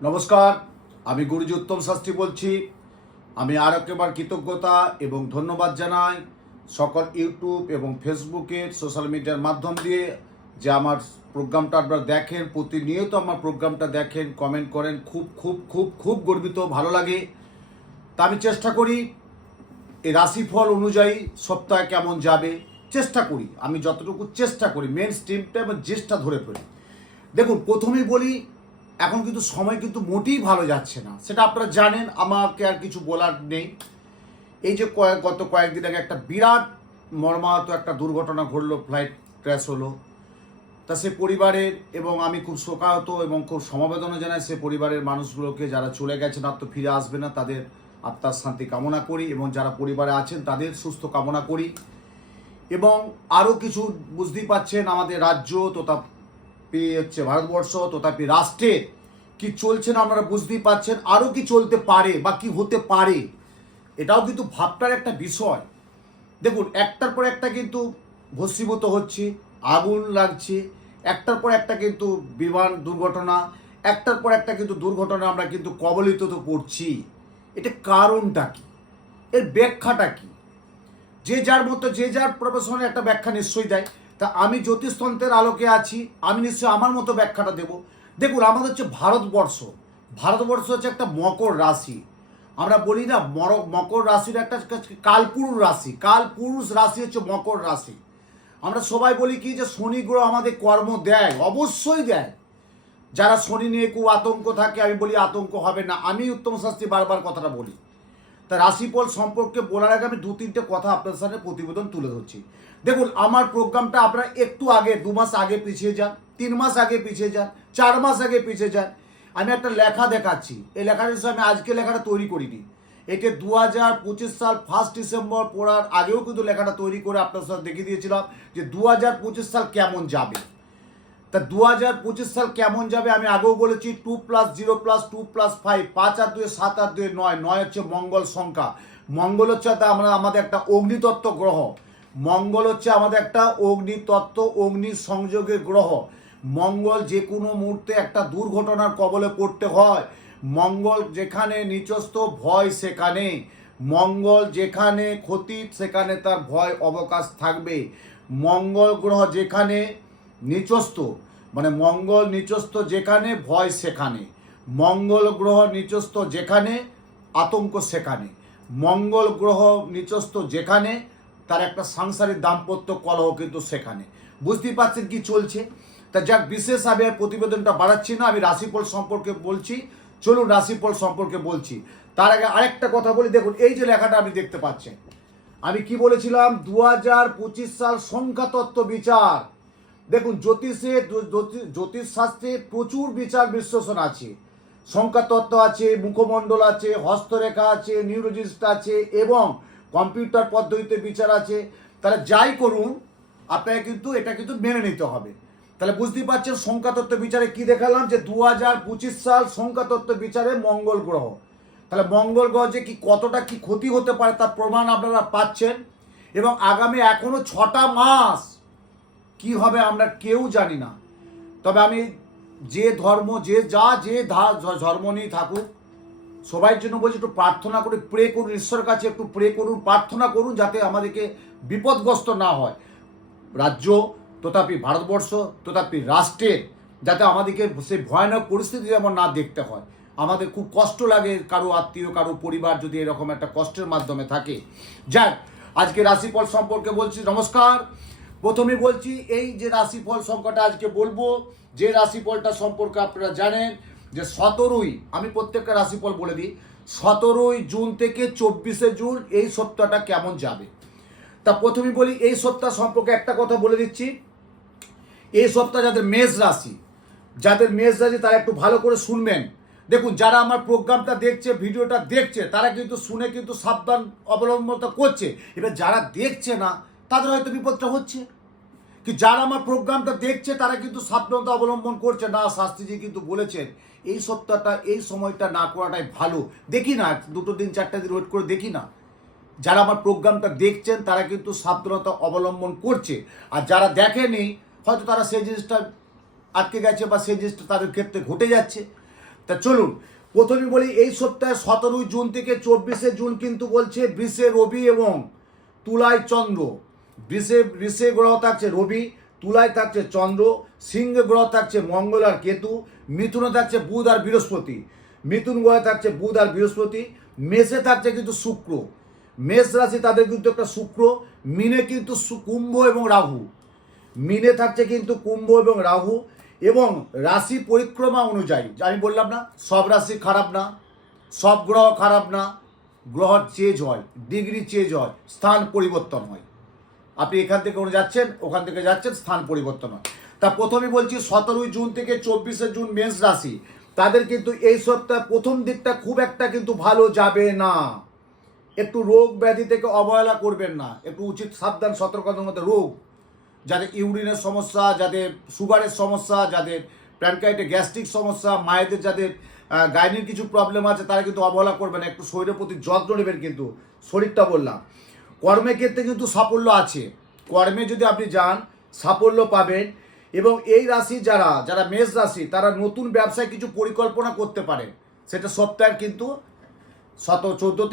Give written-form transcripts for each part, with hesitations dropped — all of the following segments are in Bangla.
নমস্কার, আমি গুরুজি উত্তম শাস্ত্রী বলছি। আমি আর একবার কৃতজ্ঞতা এবং ধন্যবাদ জানাই সকল ইউটিউব এবং ফেসবুকের সোশ্যাল মিডিয়ার মাধ্যম দিয়ে যে আমার প্রোগ্রামটা আপনারা দেখেন, প্রতিনিয়ত আমার প্রোগ্রামটা দেখেন, কমেন্ট করেন, খুব খুব খুব খুব গর্বিত, ভালো লাগে। তা আমি চেষ্টা করি এই রাশিফল অনুযায়ী সপ্তাহে কেমন যাবে চেষ্টা করি, আমি যতটুকু চেষ্টা করি মেন স্ট্রিমটা এবং জিনিসটা ধরে ফেলি। দেখুন, প্রথমেই বলি এখন কিন্তু সময় কিন্তু মোটেই ভালো যাচ্ছে না, সেটা আপনারা জানেন, আমাকে আর কিছু বলার নেই। এই যে গত কয়েকদিন আগে একটা বিরাট মর্মাহত একটা দুর্ঘটনা ঘটলো, ফ্লাইট ক্র্যাশ হলো। তা সে পরিবারের এবং আমি খুব শোকাহত এবং খুব সমবেদনা জানাই সে পরিবারের মানুষগুলোকে, যারা চলে গেছেন আর তো ফিরে আসবে না, তাদের আত্মার শান্তি কামনা করি এবং যারা পরিবারে আছেন তাদের সুস্থ কামনা করি। এবং আরও কিছু বুঝতেই পাচ্ছেন আমাদের রাজ্য তথাপি হচ্ছে ভারতবর্ষ তথাপি রাষ্ট্রে কি চলছে না আপনারা বুঝতেই পাচ্ছেন। আরও কি চলতে পারে বা কি হতে পারে, এটাও কিন্তু ভাবটার একটা বিষয়। দেখুন, একটার পর একটা কিন্তু ভস্মীভূত হচ্ছে, আগুন লাগছে, একটার পর একটা কিন্তু বিমান দুর্ঘটনা, একটার পর একটা কিন্তু দুর্ঘটনা আমরা কিন্তু কবলিত তো করছি। এটা কারণটা কি, এর ব্যাখ্যাটা কি? যে যার মতো যে যার প্রফেশনে একটা ব্যাখ্যা নিশ্চয়ই দেয়। তা আমি জ্যোতিষতন্ত্রের আলোকে আছি, আমি নিশ্চয়ই আমার মতো ব্যাখ্যাটা দেব। দেখুন, আমাদের হচ্ছে ভারতবর্ষ হচ্ছে একটা মকর রাশি। আমরা বলি না মকর রাশির একটা কালপুরুষ রাশি হচ্ছে মকর রাশি। আমরা সবাই বলি কি যে শনি গ্রহ আমাদের কর্ম দেয়, অবশ্যই দেয়। যারা শনি নিয়ে খুব আতঙ্ক থাকে, আমি বলি আতঙ্ক হবে না, আমি উত্তম শাস্ত্রী বারবার কথাটা বলি। তা রাশিফল সম্পর্কে বলার আগে আমি দু তিনটে কথা আপনার সামনে প্রতিবেদন তুলে ধরছি। দেখুন, আমার প্রোগ্রামটা আপনারা একটু আগে 2 মাস আগে পিছিয়ে যান, 3 মাস আগে পিছিয়ে যান, 4 মাস আগে পিছিয়ে যান, আমি একটা লেখা দেখাচ্ছি। এই লেখাটা আমি আজকে লেখাটা তৈরি করিনি, একে 2025 সাল 1 ডিসেম্বর পড়ার আগেও কিন্তু লেখাটা তৈরি করে আপনার সাথে দেখিয়ে দিয়েছিলাম যে 2025 সাল কেমন যাবে। তা 2025 সাল কেমন যাবে আমি আগেও বলেছি, 2 + 0 + 2 + 5, 5 আর 2 7 আর 2 9, 9 হচ্ছে মঙ্গল সংখ্যা। মঙ্গল হচ্ছে আমাদের একটা অগ্নিতত্ত্ব গ্রহ। মঙ্গল হচ্ছে আমাদের একটা অগ্নিতত্ত্ব, অগ্নি সংযোগের গ্রহ। মঙ্গল যে কোনো মুহূর্তে একটা দুর্ঘটনার কবলে পড়তে হয়। মঙ্গল যেখানে নিচস্থ ভয় সেখানে, মঙ্গল যেখানে ক্ষতি সেখানে তার ভয় অবকাশ থাকবে। মঙ্গল গ্রহ যেখানে নিচস্থ, মানে মঙ্গল নিচস্থ যেখানে ভয় সেখানে, মঙ্গল গ্রহ নিচস্থ যেখানে আতঙ্ক সেখানে, মঙ্গল গ্রহ নিচস্থ যেখানে তার একটা সাংসারিক দাম্পত্য কলহ কিন্তু সেখানে। বুঝতেই পারছেন কি চলছে। তা যাক, বিশেষ আমি প্রতিবেদনটা বাড়াচ্ছি না, আমি রাশিফল সম্পর্কে বলছি। চলুন রাশিফল সম্পর্কে বলছি। তার আগে আরেকটা কথা বলি। দেখুন, এই যে লেখাটা আপনি দেখতে পাচ্ছেন, আমি কি বলেছিলাম, 2025 সাল সংখ্যাতত্ত্ব বিচার। দেখুন, জ্যোতিষশাস্ত্রে প্রচুর বিচার বিশ্লেষণ আছে, সংখ্যাতত্ত্ব আছে, মুখমণ্ডল আছে, হস্তরেখা আছে, নিউরোলজিস্ট আছে এবং কম্পিউটার পদ্ধতিতে বিচার আছে। তাহলে যাই করুন আপনাকে কিন্তু এটা কিন্তু মেনে নিতে হবে। তাহলে বুঝতেই পারছেন সংখ্যাতত্ত্ব বিচারে কি দেখালাম, যে 2025 সাল সংখ্যাতত্ত্ব বিচারে মঙ্গল গ্রহ। তাহলে মঙ্গল গ্রহ যে কি কতটা কি ক্ষতি হতে পারে তার প্রমাণ আপনারা পাচ্ছেন। এবং আগামী এখনো 6টা মাস কি হবে আমরা কেউ জানি না। তবে আমি যে ধর্ম যে ধর্ম নিয়ে থাকুক সবাই জন্য বলছি, একটু প্রার্থনা করে প্রে করুন, ঈশ্বরের কাছে একটু প্রে করুন, প্রার্থনা করুন যাতে আমাদেরকে বিপদগ্রস্ত না হয়। রাজ্য তথাপি ভারতবর্ষ তথাপি রাষ্ট্রের যাতে আমাদেরকে সেই ভয়ানক পরিস্থিতি যেমন না দেখতে হয়। আমাদের খুব কষ্ট লাগে কারো আত্মীয় কারো পরিবার যদি এরকম একটা কষ্টের মাধ্যমে থাকে। যাক, আজকে রাশিফল সম্পর্কে বলছি। নমস্কার। প্রথমে বলছি, এই যে রাশিফল সংখ্যাটা আজকে বলবো, যে রাশিফলটা সম্পর্কে আপনারা জানেন যে 17ই, আমি প্রত্যেকটা রাশিফল বলে দিই, 17ই জুন থেকে 24শে জুন এই সপ্তাহটা কেমন যাবে। তা প্রথমে বলি এই সপ্তাহ সম্পর্কে একটা কথা বলে দিচ্ছি। এই সপ্তাহ যাদের মেষ রাশি তারা একটু ভালো করে শুনবেন। দেখুন, যারা আমার প্রোগ্রামটা দেখছে, ভিডিওটা দেখছে, তারা কিন্তু শুনে কিন্তু সাবধান অবলম্বন করছে। এবার যারা দেখছে না তাদের হয়তো বিপদটা হচ্ছে, কি যারা আমার প্রোগ্রামটা দেখছে তারা কিন্তু সাবধানতা অবলম্বন করছে না। শাস্ত্রীজি কিন্তু বলেছেন এই সপ্তাহটা এই সময়টা না করাটাই ভালো। দেখি না, 2 দিন 4 দিন ওয়েট করে দেখি না। যারা আমার প্রোগ্রামটা দেখছেন তারা কিন্তু সাবধানতা অবলম্বন করছে, আর যারা দেখেনি হয়তো তারা সেই জিনিসটা আটকে গেছে বা সেই জিনিসটা তাদের ক্ষেত্রে ঘটে যাচ্ছে। তা চলুন প্রথমে বলি, এই সপ্তাহে 17 জুন থেকে 24 জুন কিন্তু বলছে বৃষে রবি এবং তুলায় চন্দ্র। বৃষে গ্রহ থাকছে রবি, তুলায় থাকছে চন্দ্র, সিংহে গ্রহ থাকছে মঙ্গল আর কেতু, মিথুনে থাকছে বুধ আর বৃহস্পতি, মিথুন গ্রহে থাকছে বুধ আর বৃহস্পতি, মেষে থাকছে কিন্তু শুক্র, মেষ রাশি তাদের কিন্তু একটা শুক্র, মিনে কিন্তু কুম্ভ এবং রাহু, মিনে থাকছে কিন্তু কুম্ভ এবং রাহু। এবং রাশি পরিক্রমা অনুযায়ী আমি বললাম না সব রাশি খারাপ না, সব গ্রহ খারাপ না, গ্রহ চেঞ্জ হয়, ডিগ্রি চেঞ্জ হয়, স্থান পরিবর্তন হয়। আপনি এখান থেকে যাচ্ছেন ওখান থেকে যাচ্ছেন, স্থান পরিবর্তন হয়। তা প্রথমে বলছি 17 জুন থেকে 24 জুন মেষ রাশি তাদের কিন্তু এই সপ্তাহে প্রথম দিকটা খুব একটা কিন্তু ভালো যাবে না। একটু রোগ ব্যাধি থেকে অবহেলা করবেন না, একটু উচিত সাবধান সতর্কতার মধ্যে। রোগ যাদের ইউরিনের সমস্যা, যাদের সুগারের সমস্যা, যাদের প্যানক্রিয়াসে গ্যাস্ট্রিক সমস্যা, মায়েদের যাদের গাইনির কিছু প্রবলেম আছে তারা কিন্তু অবহেলা করবেন না, একটু শরীরের প্রতি যত্ন নেবেন। কিন্তু শরীরটা বললাম, কর্মের ক্ষেত্রে কিন্তু সাফল্য আছে, কর্মে যদি আপনি যান সাফল্য পাবেন। এবং এই রাশি যারা যারা মেষ রাশি তারা নতুন ব্যবসায় কিছু পরিকল্পনা করতে পারেন, সেটা সপ্তাহের কিন্তু 14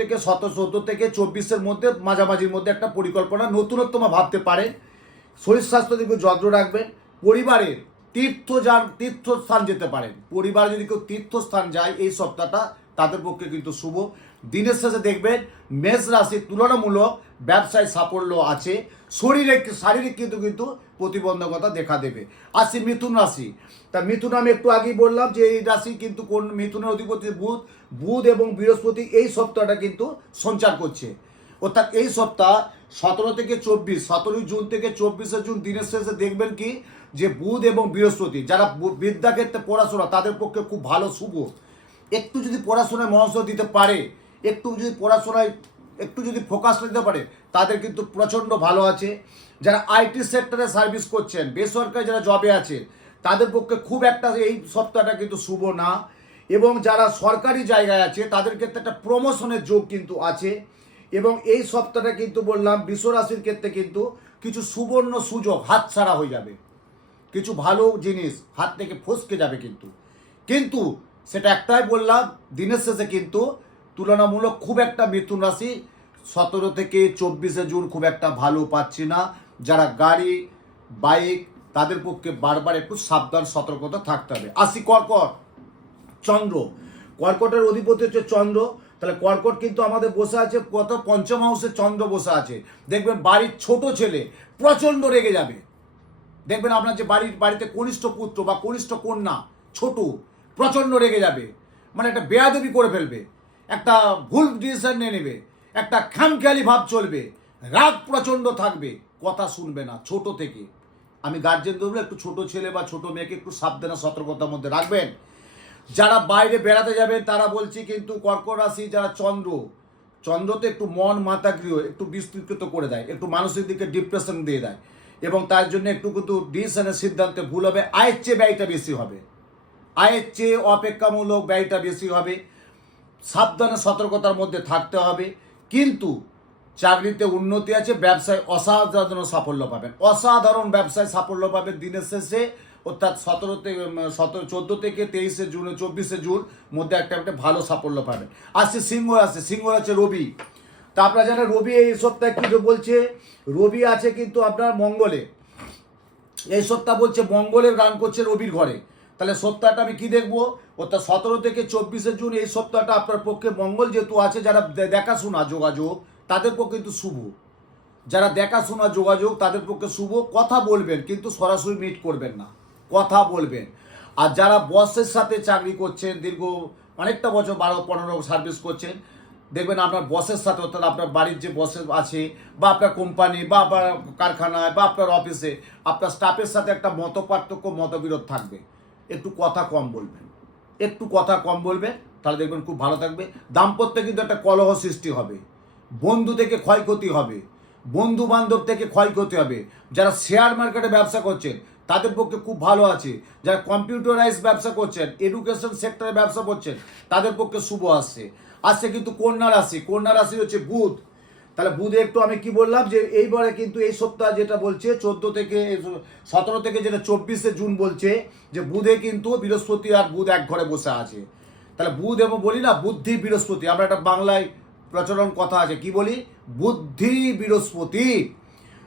থেকে 24 মধ্যে মাঝামাঝির মধ্যে একটা পরিকল্পনা নতুনত্ব ভাবতে পারেন। শরীর স্বাস্থ্য দিকে যত্ন রাখবেন। পরিবারের তীর্থস্থান যেতে পারেন, পরিবার যদি কেউ তীর্থস্থান যায় এই সপ্তাহটা তাদের পক্ষে কিন্তু শুভ। দিনের শেষে দেখবেন মেষ রাশির তুলনামূলক ব্যবসায় সাফল্য আছে, শারীরিক কিন্তু প্রতিবন্ধকতা দেখা দেবে। আসি মিথুন রাশি। তা মিথুন আমি একটু আগেই বললাম যে এই রাশি কিন্তু কোন মিথুনের অধিপতি বুধ এবং বৃহস্পতি এই সপ্তাহটা কিন্তু সঞ্চার করছে। অর্থাৎ এই সপ্তাহ 17 জুন থেকে 24 জুন দিনের শেষে দেখবেন কি যে বুধ এবং বৃহস্পতি যারা বিদ্যাক্ষেত্রে পড়াশোনা তাদের পক্ষে খুব ভালো শুভ। একটু যদি পড়াশোনায় মনোযোগ দিতে পারে, একটু যদি ফোকাস দিতে পারে তাদের কিন্তু প্রচণ্ড ভালো আছে। যারা আইটি সেক্টরে সার্ভিস করছেন, বেসরকারি যারা জবে আছে তাদের পক্ষে খুব একটা এই সপ্তাহটা কিন্তু শুভ না। এবং যারা সরকারি জায়গায় আছে তাদের ক্ষেত্রে একটা প্রমোশনের যোগ কিন্তু আছে। এবং এই সপ্তাহটা কিন্তু বললাম বৃষ রাশির ক্ষেত্রে কিন্তু কিছু সুবর্ণ সুযোগ হাতছাড়া হয়ে যাবে, কিছু ভালো জিনিস হাত থেকে ফসকে যাবে। কিন্তু সেটা একটাই বললাম, দিনের শেষে কিন্তু তুলনামূলক খুব একটা মিথুন রাশি 17 থেকে 24 জুন খুব একটা ভালো পাচ্ছি না। যারা গাড়ি বাইক তাদের পক্ষে বারবার একটু সাবধান সতর্কতা থাকতে হবে। আসি কর্কট চন্দ্র, কর্কটের অধিপতি হচ্ছে চন্দ্র। তাহলে কর্কট কিন্তু আমাদের বসে আছে কত পঞ্চম হাউসে চন্দ্র বসে আছে। দেখবেন বাড়ির ছোট ছেলে প্রচণ্ড রেগে যাবে। দেখবেন আপনার যে বাড়িতে কনিষ্ঠ পুত্র বা কনিষ্ঠ কন্যা ছোট প্রচণ্ড রেগে যাবে, মানে একটা বেয়াদবি করে ফেলবে, একটা ভুল ডিসিশন নিয়ে নেবে, একটা খামখেয়ালি ভাব চলবে, রাগ প্রচণ্ড থাকবে, কথা শুনবে না। ছোট থেকে আমি গার্জেনদের বলবো একটু ছোট ছেলে বা ছোট মেয়েকে একটু সাবধানে সতর্কতার মধ্যে রাখবেন। যারা বাইরে বেড়াতে যাবেন তারা বলছি কিন্তু কর্কট রাশি যারা চন্দ্রতে একটু মন মাথা গৃহ একটু বিস্তৃত করে দেয়, একটু মানসিক দিকে ডিপ্রেশন দিয়ে দেয়। এবং তার জন্য একটু কিন্তু ডিসিশনের সিদ্ধান্তে ভুল হবে, আয়ের চেয়ে ব্যয়টা বেশি হবে, আয়ের চেয়ে অপেক্ষামূলক ব্যয়টা বেশি হবে। সাবধানে সতর্কতার মধ্যে থাকতে হবে। কিন্তু চাকরিতে উন্নতি আছে, ব্যবসায় অসাধারণ সাফল্য পাবেন, অসাধারণ ব্যবসায় সাফল্য পাবেন দিনের শেষে। অর্থাৎ 14 থেকে 23 জুন 24 জুন মধ্যে একটা ভালো সাফল্য পাবেন। আসছে সিংহ আছে, সিংহ আছে রবি। তা আপনারা জানেন রবি এই সপ্তাহে কি বলছে, রবি আছে কিন্তু আপনার মঙ্গলে, এই সপ্তাহ বলছে মঙ্গলের গান করছে রবির ঘরে। তাহলে সপ্তাহটা আমি কি দেখবো, অর্থাৎ 17 থেকে 24 জুন এই সপ্তাহটা আপনার পক্ষে মঙ্গল যেহেতু আছে, যারা দেখাশোনা যোগাযোগ তাদের পক্ষে কিন্তু শুভ, যারা দেখাশোনা যোগাযোগ তাদের পক্ষে শুভ। কথা বলবেন কিন্তু সরাসরি মিট করবেন না, কথা বলবেন। আর যারা বসের সাথে চাকরি করছেন, দীর্ঘ অনেকটা বছর 12-15 সার্ভিস করছেন, দেখবেন আপনার বসের সাথে, অর্থাৎ আপনার বাড়ির যে বসের আছে বা আপনার কোম্পানি বা আপনার কারখানায় বা আপনার অফিসে আপনার স্টাফের সাথে একটা মতবিরোধ থাকবে। একটু কথা কম বলবেন, তাহলে দেখবেন খুব ভালো থাকবে। দাম্পত্যে কিন্তু একটা কলহ সৃষ্টি হবে, বন্ধু থেকে ক্ষয়ক্ষতি হবে, বন্ধু বান্ধব থেকে ক্ষয়ক্ষতি হবে। যারা শেয়ার মার্কেটে ব্যবসা করছেন তাদের পক্ষে খুব ভালো আছে। যারা কম্পিউটারাইজ ব্যবসা করছেন, এডুকেশন সেক্টরে ব্যবসা করছেন তাদের পক্ষে শুভ আসছে কিন্তু কন্যা রাশি হচ্ছে বুধ। তাহলে বুধে একটু আমি কি বললাম যে এইবারে কিন্তু এই সপ্তাহ যেটা বলছে 17 থেকে যেটা 24 জুন বলছে যে বুধে কিন্তু বৃহস্পতি আর বুধ এক ঘরে বসে আছে। তাহলে বুধ এবং বলি না বুদ্ধি বৃহস্পতি, আমরা একটা বাংলায় প্রচলন কথা আছে, কি বলি? বুদ্ধি বৃহস্পতি।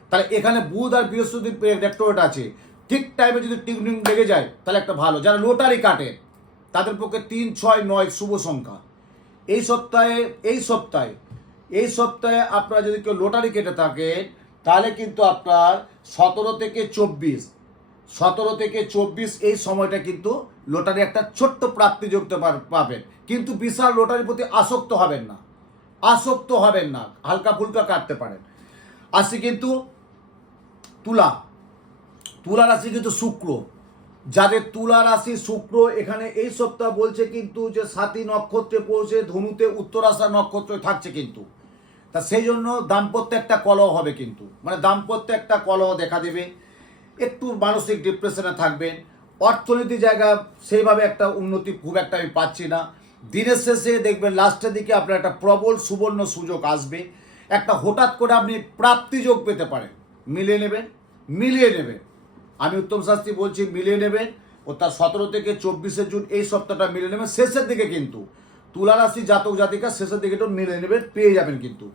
তাহলে এখানে বুধ আর বৃহস্পতি রেক্টোরেট আছে, ঠিক টাইমে যদি টিং লেগে যায় তাহলে একটা ভালো। যারা লোটারি কাটে তাদের পক্ষে 3, 6, 9 শুভ সংখ্যা। এই সপ্তাহে আপনারা যদি কেউ লোটারি কেটে থাকেন তাহলে কিন্তু আপনার 17 থেকে 24 এই সময়টা কিন্তু লোটারি একটা ছোট্ট প্রাপ্তি যোগতে পাবেন, কিন্তু বিশাল লোটারির প্রতি আসক্ত হবেন না, হালকা ফুলকা কাটতে পারেন। আসি কিন্তু তুলা রাশি কিন্তু শুক্র, যাদের তুলা রাশি শুক্র এখানে এই সপ্তাহ বলছে কিন্তু যে 7ই নক্ষত্রে পৌঁছে ধনুতে উত্তরাষাঢ় নক্ষত্রে থাকছে কিন্তু, তা সেই জন্য দাম্পত্যে একটা কলহ হবে কিন্তু, মানে দাম্পত্যে একটা কলহ দেখা দেবে, একটু মানসিক ডিপ্রেশনে থাকবেন। অর্থনীতি জায়গা সেইভাবে একটা উন্নতি খুব একটা আমি পাচ্ছি না। দিনের শেষে দেখবেন লাস্টের দিকে আপনার একটা প্রবল সুবর্ণ সুযোগ আসবে, একটা হঠাৎ করে আপনি প্রাপ্তিযোগ পেতে পারেন। মিলিয়ে নেবেন। আমি উত্তম শাস্ত্রী বলছি মিলিয়ে নেবেন, অর্থাৎ 17 থেকে 24 জুন এই সপ্তাহটা মিলিয়ে নেবেন। শেষের দিকে কিন্তু তুলা রাশি জাতক জাতিকা শেষের দিকে একটু মিলিয়ে নেবেন, পেয়ে যাবেন কিন্তু।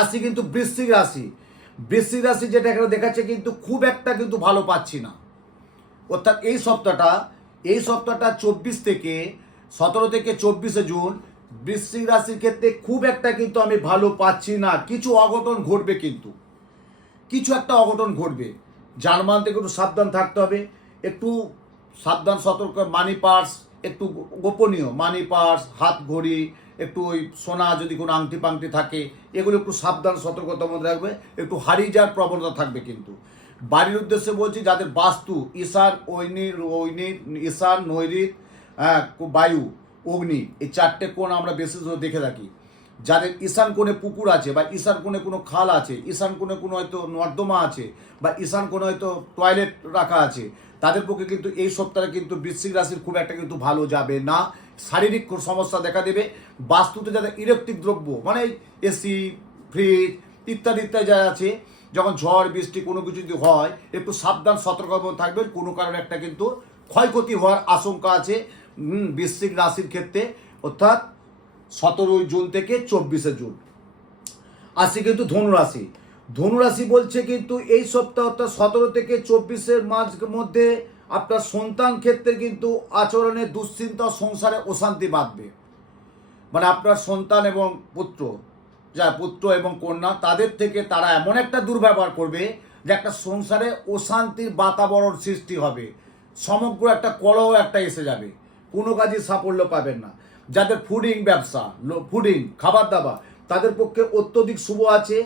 আসি কিন্তু বৃশ্চিক রাশি যেটা এখানে দেখাচ্ছে কিন্তু খুব একটা কিন্তু ভালো পাচ্ছি না, অর্থাৎ এই সপ্তাহটা 17 থেকে 24 জুন বৃশ্চিক রাশির ক্ষেত্রে খুব একটা কিন্তু আমি ভালো পাচ্ছি না। কিছু একটা অঘটন ঘটবে, জানমাল থেকে একটু সাবধান থাকতে হবে, একটু সাবধান সতর্ক। মানি পার্স একটু গোপনীয়, মানি পার্স, হাত ঘড়ি, একটু ওই সোনা যদি কোনো আংটি পাংটি থাকে এগুলো একটু সাবধান সতর্কতার মধ্যে রাখবে, একটু হারিয়ে যাওয়ার প্রবণতা থাকবে কিন্তু। বাড়ির উদ্দেশ্যে বলছি যাদের বাস্তু ঈশান ঈশান নৈরিত বায়ু অগ্নি এই 4টে কোণ আমরা বিশেষ দেখে থাকি। যাদের ঈশান কোণে পুকুর আছে বা ঈশান কোণে কোনো খাল আছে, ঈশান কোণে কোনো হয়তো নর্দমা আছে বা ঈশান কোণে হয়তো টয়লেট রাখা আছে, তাদের পক্ষে কিন্তু এই সপ্তাহে কিন্তু বৃশ্চিক রাশির খুব একটা কিন্তু ভালো যাবে না, শারীরিক সমস্যা দেখা দেবে। বাস্তুতে যাদের ইলেকট্রিক দ্রব্য মানে এসি, ফ্রিজ ইত্যাদি যা আছে, যখন ঝড় বৃষ্টি কোনো কিছু যদি হয় একটু সাবধান সতর্ক থাকবেন, কোনো কারণে একটা কিন্তু ক্ষয়ক্ষতি হওয়ার আশঙ্কা আছে বৃশ্চিক রাশির ক্ষেত্রে, অর্থাৎ 17 জুন থেকে 24 জুন। আসি কিন্তু ধনুরাশি বলছে কিন্তু এই সপ্তাহ অর্থাৎ 17 থেকে 24 মাঝের মধ্যে আপনার সন্তান ক্ষেত্রে কিন্তু আচরণে দুশ্চিন্তা, সংসারে অশান্তি বাঁধবে। মানে আপনার সন্তান এবং পুত্র এবং কন্যা তাদের থেকে তারা এমন একটা দুর্ব্যবহার করবে যে একটা সংসারে অশান্তির বাতাবরণ সৃষ্টি হবে, সমগ্র একটা কলহ একটা এসে যাবে, কোনো কাজে সাফল্য পাবেন না। যাদের ব্যবসা খাবার দাবার তাদের পক্ষে অত্যধিক শুভ আছে।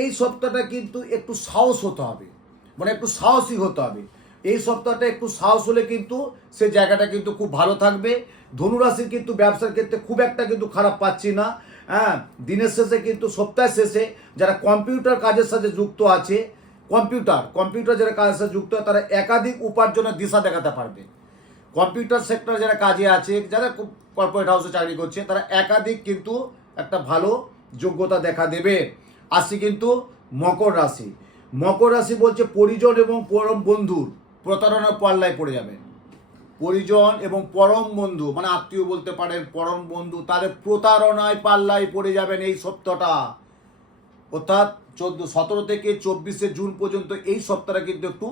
এই সপ্তাহটা কিন্তু একটু সাহস হতে হবে, মানে একটু সাহসী হতে হবে। এই সপ্তাহটা একটু সাহস হলে কিন্তু সে জায়গাটা কিন্তু খুব ভালো থাকবে। ধনুরাশির কিন্তু ব্যবসার ক্ষেত্রে খুব একটা কিন্তু খারাপ পাচ্ছি না। দিনের শেষে কিন্তু সপ্তাহের শেষে যারা কম্পিউটার কাজের সাথে যুক্ত আছে, কম্পিউটার যারা কাজের সাথে যুক্ত হয় তারা একাধিক উপার্জনের দিশা দেখাতে পারবে। কম্পিউটার সেক্টর যারা কাজে আছে, যারা কর্পোরেট হাউসে চাকরি করছে, তারা একাধিক কিন্তু একটা ভালো যোগ্যতা দেখা দেবে। আসি কিন্তু মকর রাশি বলছে পরিজন এবং পরম বন্ধুর প্রতারণার পাল্লায় পড়ে যাবেন। পরিজন এবং পরম বন্ধু মানে আত্মীয় বলতে পারেন, পরম বন্ধু, তাদের প্রতারণায় পাল্লায় পড়ে যাবেন এই সপ্তাহটা, অর্থাৎ 17 থেকে 24 জুন পর্যন্ত এই সপ্তাহটা কিন্তু একটু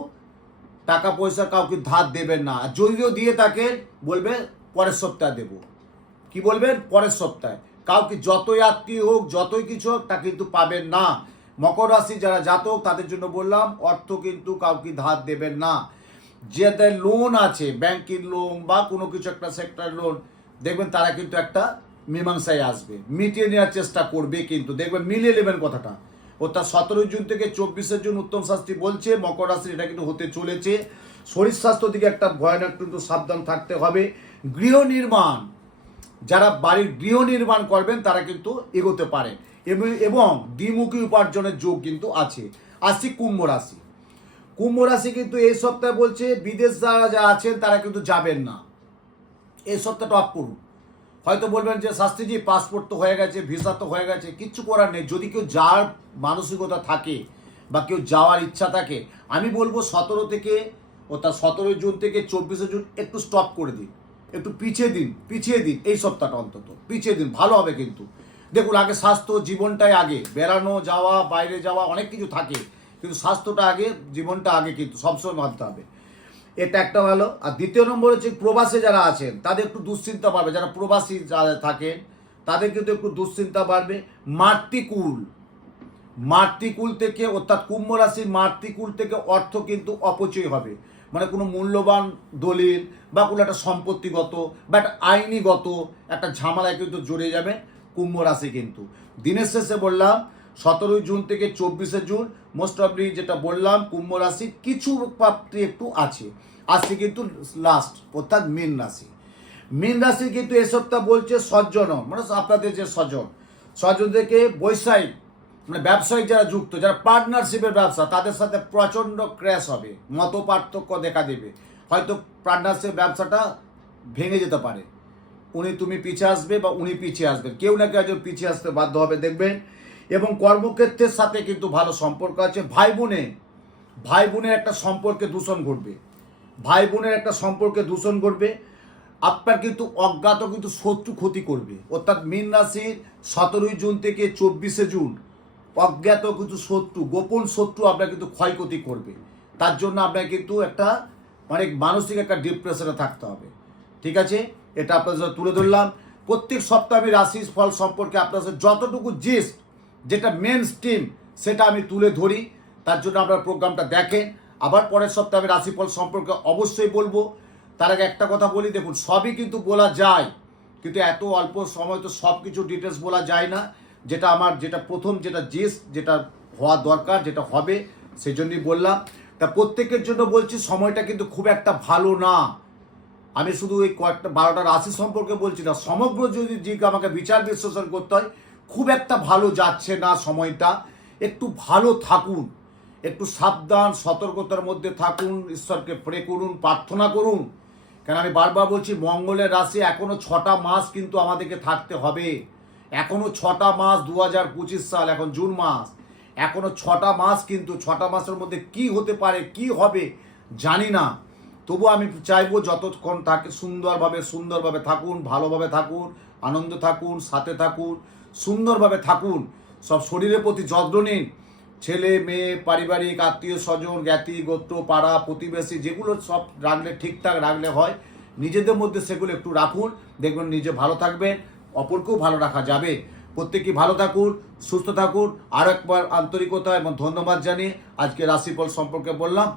টাকা পয়সা কাউকে ধার দেবেন না। যদিও দিয়ে থাকেন বলবে পরের সপ্তাহে দেব, কি বলবেন পরের সপ্তাহে। কাউকে যতই আত্মীয় হোক যতই কিছু হোক তা কিন্তু পাবেন না। মকর রাশি যারা জাতক তাদের জন্য বললাম অর্থ কিন্তু কাউকে ধার দেবেন না। যাদের লোন আছে, ব্যাংকিং লোন বা কোনো কিছু একটা সেক্টর লোন, দেখবেন তারা কিন্তু একটা মীমাংসায় আসবে, মিটিয়ে নেওয়ার চেষ্টা করবে কিন্তু, দেখবেন মিলিয়ে নেবেন কথাটা। অর্থাৎ 17 জুন থেকে 24 জুন উত্তম শাস্ত্রী বলছে মকর রাশির এটা কিন্তু হতে চলেছে। শরীর স্বাস্থ্য দিকে একটা ভয়ানক কিন্তু সাবধান থাকতে হবে। যারা বাড়ির গৃহ নির্মাণ করবেন তারা কিন্তু এগোতে পারে এবং দ্বিমুখী উপার্জনের যোগ কিন্তু আছে। আসি কুম্ভ রাশি কিন্তু এই সপ্তাহে বলছে বিদেশ যারা আছেন তারা কিন্তু যাবেন না, এই সপ্তাহটা অফ করুন। হয়তো বলবেন যে শাস্ত্রীজি পাসপোর্ট তো হয়ে গেছে, ভিসা তো হয়ে গেছে, কিচ্ছু করার নেই। যদি কেউ যাওয়ার মানসিকতা থাকে বা কেউ যাওয়ার ইচ্ছা থাকে, আমি বলবো 17 জুন থেকে 24 জুন একটু স্টপ করে দিন। একটু পিছিয়ে দিন এই সপ্তাহটা অন্তত পিছিয়ে দিন, ভালো হবে কিন্তু। দেখুন, আগে স্বাস্থ্য, জীবনটাই আগে। বেড়ানো যাওয়া, বাইরে যাওয়া অনেক কিছু থাকে, কিন্তু স্বাস্থ্যটা আগে, জীবনটা আগে কিন্তু সবসময় ভাবতে হবে। এটা একটা ভালো। আর দ্বিতীয় নম্বর হচ্ছে প্রবাসে যারা আছেন তাদের একটু দুশ্চিন্তা বাড়বে। যারা প্রবাসী যারা থাকেন তাদের কিন্তু একটু দুশ্চিন্তা বাড়বে। মাতৃকুল থেকে, অর্থাৎ কুম্ভ রাশির মাতৃকুল থেকে অর্থ কিন্তু অপচয় হবে। মানে কোনো মূল্যবান দলিল বা কোনো একটা সম্পত্তিগত বা একটা আইনিগত একটা ঝামেলায় কিন্তু জড়িয়ে যাবে কুম্ভ রাশি। কিন্তু দিনের শেষে বললাম 17 জুন থেকে 24 জুন মোস্ট অফলি যেটা বললাম কুম্ভ রাশির কিছু প্রাপ্তি একটু আছে। আজকে কিন্তু লাস্ট, অর্থাৎ মীন রাশি কিন্তু এ সপ্তাহ বলছে সজ্জন, মানে আপনাদের যে স্বজন থেকে বৈষয়িক মানে ব্যবসায়িক যারা যুক্ত, যারা পার্টনারশিপের ব্যবসা, তাদের সাথে প্রচণ্ড ক্র্যাশ হবে, মত পার্থক্য দেখা দেবে। হয়তো পার্টনারশিপ ব্যবসাটা ভেঙে যেতে পারে। তুমি পিছিয়ে আসবে বা উনি পিছিয়ে আসবেন, কেউ না কেউ পিছিয়ে আসতে বাধ্য হবে দেখবেন। এবং কর্মক্ষেত্রের সাথে কিন্তু ভালো সম্পর্ক আছে। ভাই বোনের একটা সম্পর্কে দূষণ ঘটবে। আপনার কিন্তু অজ্ঞাত কিন্তু শত্রু ক্ষতি করবে। অর্থাৎ মীন রাশির 17 জুন থেকে 24 জুন অজ্ঞাত কিছু শত্রু, গোপন শত্রু আপনার কিন্তু ক্ষয়ক্ষতি করবে। তার জন্য আপনাকে কিন্তু একটা মানে মানসিক একটা ডিপ্রেশনে থাকতে হবে। ঠিক আছে, এটা আপনাদের সাথে তুলে ধরলাম। প্রত্যেক সপ্তাহে আমি রাশি ফল সম্পর্কে আপনার সাথে যতটুকু যেটা মেন স্ট্রিম সেটা আমি তুলে ধরি। তার জন্য আপনার প্রোগ্রামটা দেখেন। আবার পরের সপ্তাহে আমি রাশিফল সম্পর্কে অবশ্যই বলবো। তার আগে একটা কথা বলি, দেখুন সবই কিন্তু বলা যায়, কিন্তু এত অল্প সময় তো সব কিছু ডিটেলস বলা যায় না। যেটা প্রথম যেটা হওয়া দরকার, যেটা হবে, সেই জন্যই বললাম। তা প্রত্যেকের জন্য বলছি, সময়টা কিন্তু খুব একটা ভালো না। আমি শুধু ওই কয়েকটা 12টা রাশি সম্পর্কে বলছি না, সমগ্র যদি আমাকে বিচার বিশ্লেষণ করতে হয়, খুব একটা ভালো যাচ্ছে না সময়টা। একটু ভালো থাকুন, একটু সাবধান সতর্কতার মধ্যে থাকুন, ঈশ্বরকে প্রে করুন, প্রার্থনা করুন। কেন আমি বারবার বলছি, মঙ্গলের রাশি এখনো 6টা মাস কিন্তু আমাদেরকে থাকতে হবে। এখনো 6টা মাস, 2025 সাল, এখন জুন মাস, এখনো 6টা মাস। কিন্তু 6টা মাসের মধ্যে কি হতে পারে, কি হবে জানি না। তবু আমি চাইবো যতক্ষণ থাকে সুন্দরভাবে থাকুন, ভালোভাবে থাকুন, আনন্দ থাকুন, সাথে থাকুন, সুন্দরভাবে থাকুন। সব শরীরের প্রতি যত্ন নিন। ছেলে মেয়ে, পারিবারিক, আত্মীয় স্বজন, জ্ঞাতি গোত্র, পাড়া প্রতিবেশী, যেগুলো সব রাখলে ঠিকঠাক রাখলে হয়, নিজেদের মধ্যে সেগুলো একটু রাখুন। দেখবেন নিজে ভালো থাকবেন, অপরকেও ভালো রাখা যাবে। প্রত্যেকেই ভালো থাকুন, সুস্থ থাকুন। আর একবার আন্তরিকতা এবং ধন্যবাদ জানিয়ে আজকে রাশিফল সম্পর্কে বললাম।